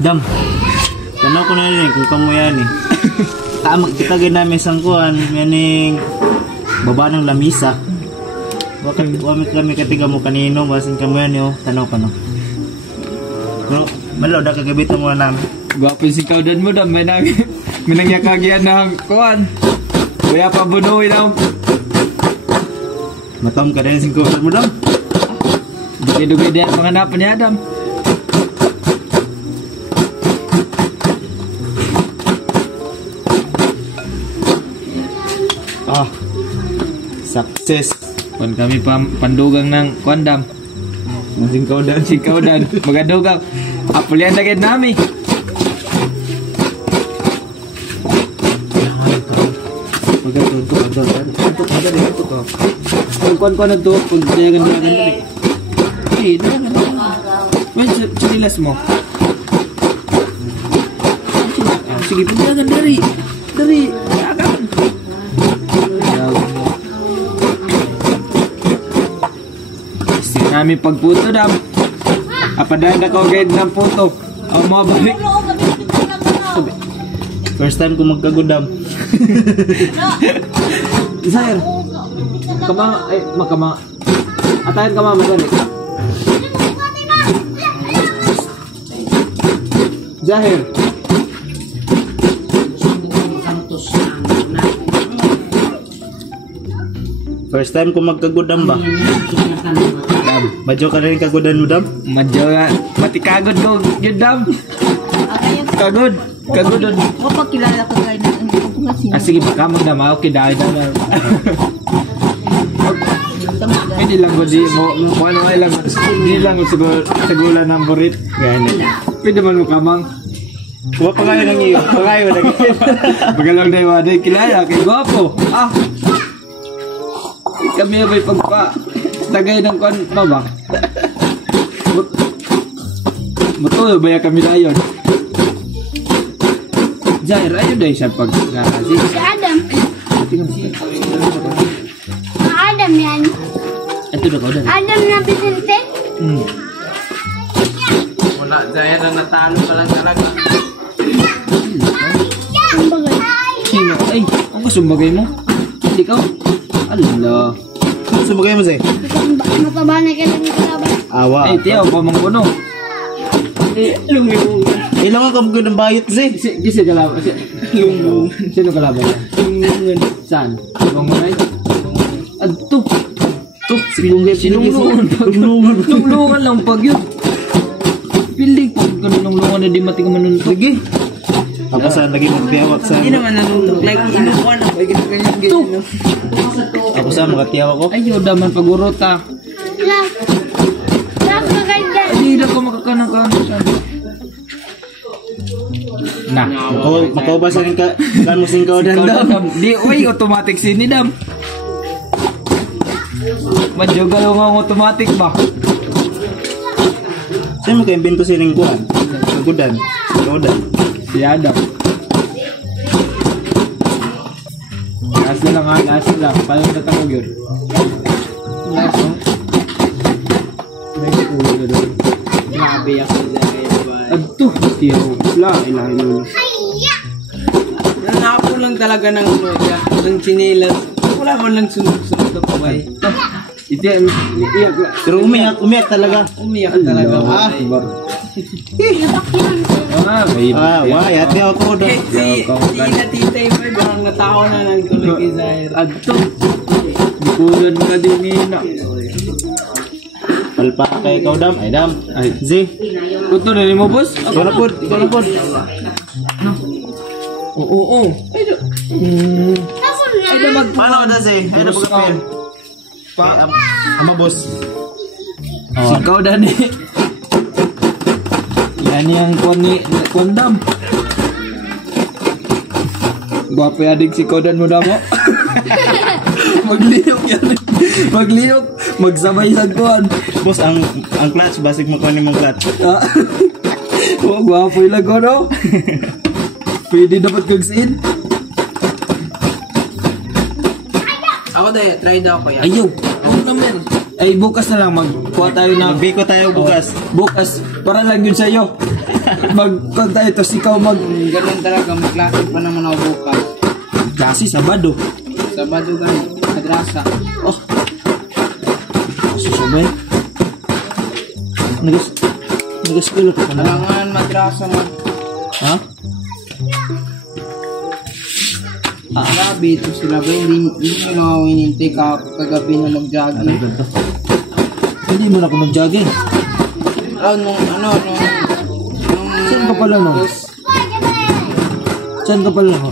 Dam. Tanaw ko na rin kung kamo yan eh. Tama kita ginamit sang kuan, yaning baba ng lamisa. Bakit wamit kami katiga mo kanino, basin kamo yan yo, tanaw ka no. Bro, malo da kagabit mo na namin. Gwapo si kaudan mo dam, minangyakagyan ng kuan. Kuya pa bunuin ang Matom ka din sing kuan mo dam. dugay-dugay diyan panganapan ni Adam. Success. Kon kami pandugang ng kuandam. Sing kaudan. Si kaudan magadugang. Apulian na gid nami. Kuan to pag dayagan dali. Eh, dayagan. Wait, sinilas mo. Sige, pagdagan dari. Dari. Dayagan. Nami pagputo dam. Apadaan ako guide ng puto. Ako mabalik. First time ko magkagudam. Sir. Kama ay makama. Atayan ka mama gani. Zahir. First time ko magkagudam ba? Dam, madyo ka rin kagudan mo dam? Madyo nga. Mati kagod ko. Yun dam. Kagod. Kagodon. O pagkilala ko kayo na ang sino. Ah sige baka magdam. Okay dahil dam. Hindi lang ko di mo. Kung ano nga lang. Hindi lang ko sigula ng burit. Ganyan. Pwede man mo kamang. Huwag pa kayo nang iyo. Pagayo na ganyan. Pagalang na yung aday kilala. Kay guwapo. Ah. Kami may pagpa. Tagay ng kuan pa ba? Betul ba kami na yun? Jair, ayun dahil siya pag-nakasi. Si Adam. Adam yan. Ito na ko dali. Adam na Vicente. Wala, Jair na natalo pa lang talaga. Sumbagay. Sino? Ay, ang kasumbagay mo? Hindi ka? Ala. Sumugay mo sa'yo? Mataba na kayo ng kalaban. Awa. Ay, tiyaw, pamangkuno. Lumibong. Ilang ang kamagod ng bayot sa'yo? Gisi kalaban. Lumibong. Sino kalaban niya? Lumibong. Saan? Lumibong. Adto. Sinunglungan lang pag yun. Pilig po. Kanunglungan na di mati ka manuntok. Sige. Ako saan lagi magtiyawak sa... Hindi naman nanuntok. Like, inukuha na ko. Ganyan. Ako saan magtiyawak ko? Ayaw daman pag-urota. Love. Love maganda. Hindi na ko makakanang-kanang siya. Nah. Makaw ba sa ka? Kan mo sing kaudan dam? Di, uy, automatic sini dam. Madyogal ang automatic ba? Saan mo kaimbin ko sining kuhan? Kagudan. Kaudan. Si Adam. Asa lang ha, asa lang. Paano tatangog yun? Asa? May ulo na doon. Grabe ako sa kayo ba? Adto! Tiyo. Wala, ilahin mo. Nanapo lang talaga ng ng chinilas. Wala man lang sunod-sunod ako ba eh. Ito, iyak lang. Pero umiyak talaga. Umiyak talaga ako. Why? Ate ako doon. Si Natitay mo, bang natao na lang ko lang kay Zaire. Adto! Dikulan ka din ina. Palpa kay ikaw dam. Ay dam. Ay Z. Ito na mo boss? Ikaw na pod. Ikaw na pod. Oo. Ay na Paano ka na Z? Ay na pagkapil. Ama boss. Ikaw dan eh. Yan yung kondam. Gwapo yadig si kodan mo damo. Magliyok yan. Magliyok. Magsabay sa kuhan. Boss, ang clutch. Basig mo kunin mong clutch. Oh, gwapo yung lago, no? Pwede dapat kagsin. Ako dahil, try daw ko yan. Ayaw. Huwag naman. Ay, bukas na lang. Magkuha tayo na. Magbiko tayo bukas. Bukas. Para lang yun sa'yo. magkonta ito, ikaw Ganun talaga, may klase pa naman ako bukas. Kasi Sabado. Sabado gani, madrasa. Oh. Kasi sabay. Nag-school ka pa na. Kailangan madrasa mo. Ha? Grabe, ito sila ba? Hindi nyo na ako inintay kagabi na mag-jogging. Ano ganito? Hindi mo na ako nag-jogging. Nung Saan ka pala no? Saan ka pala no?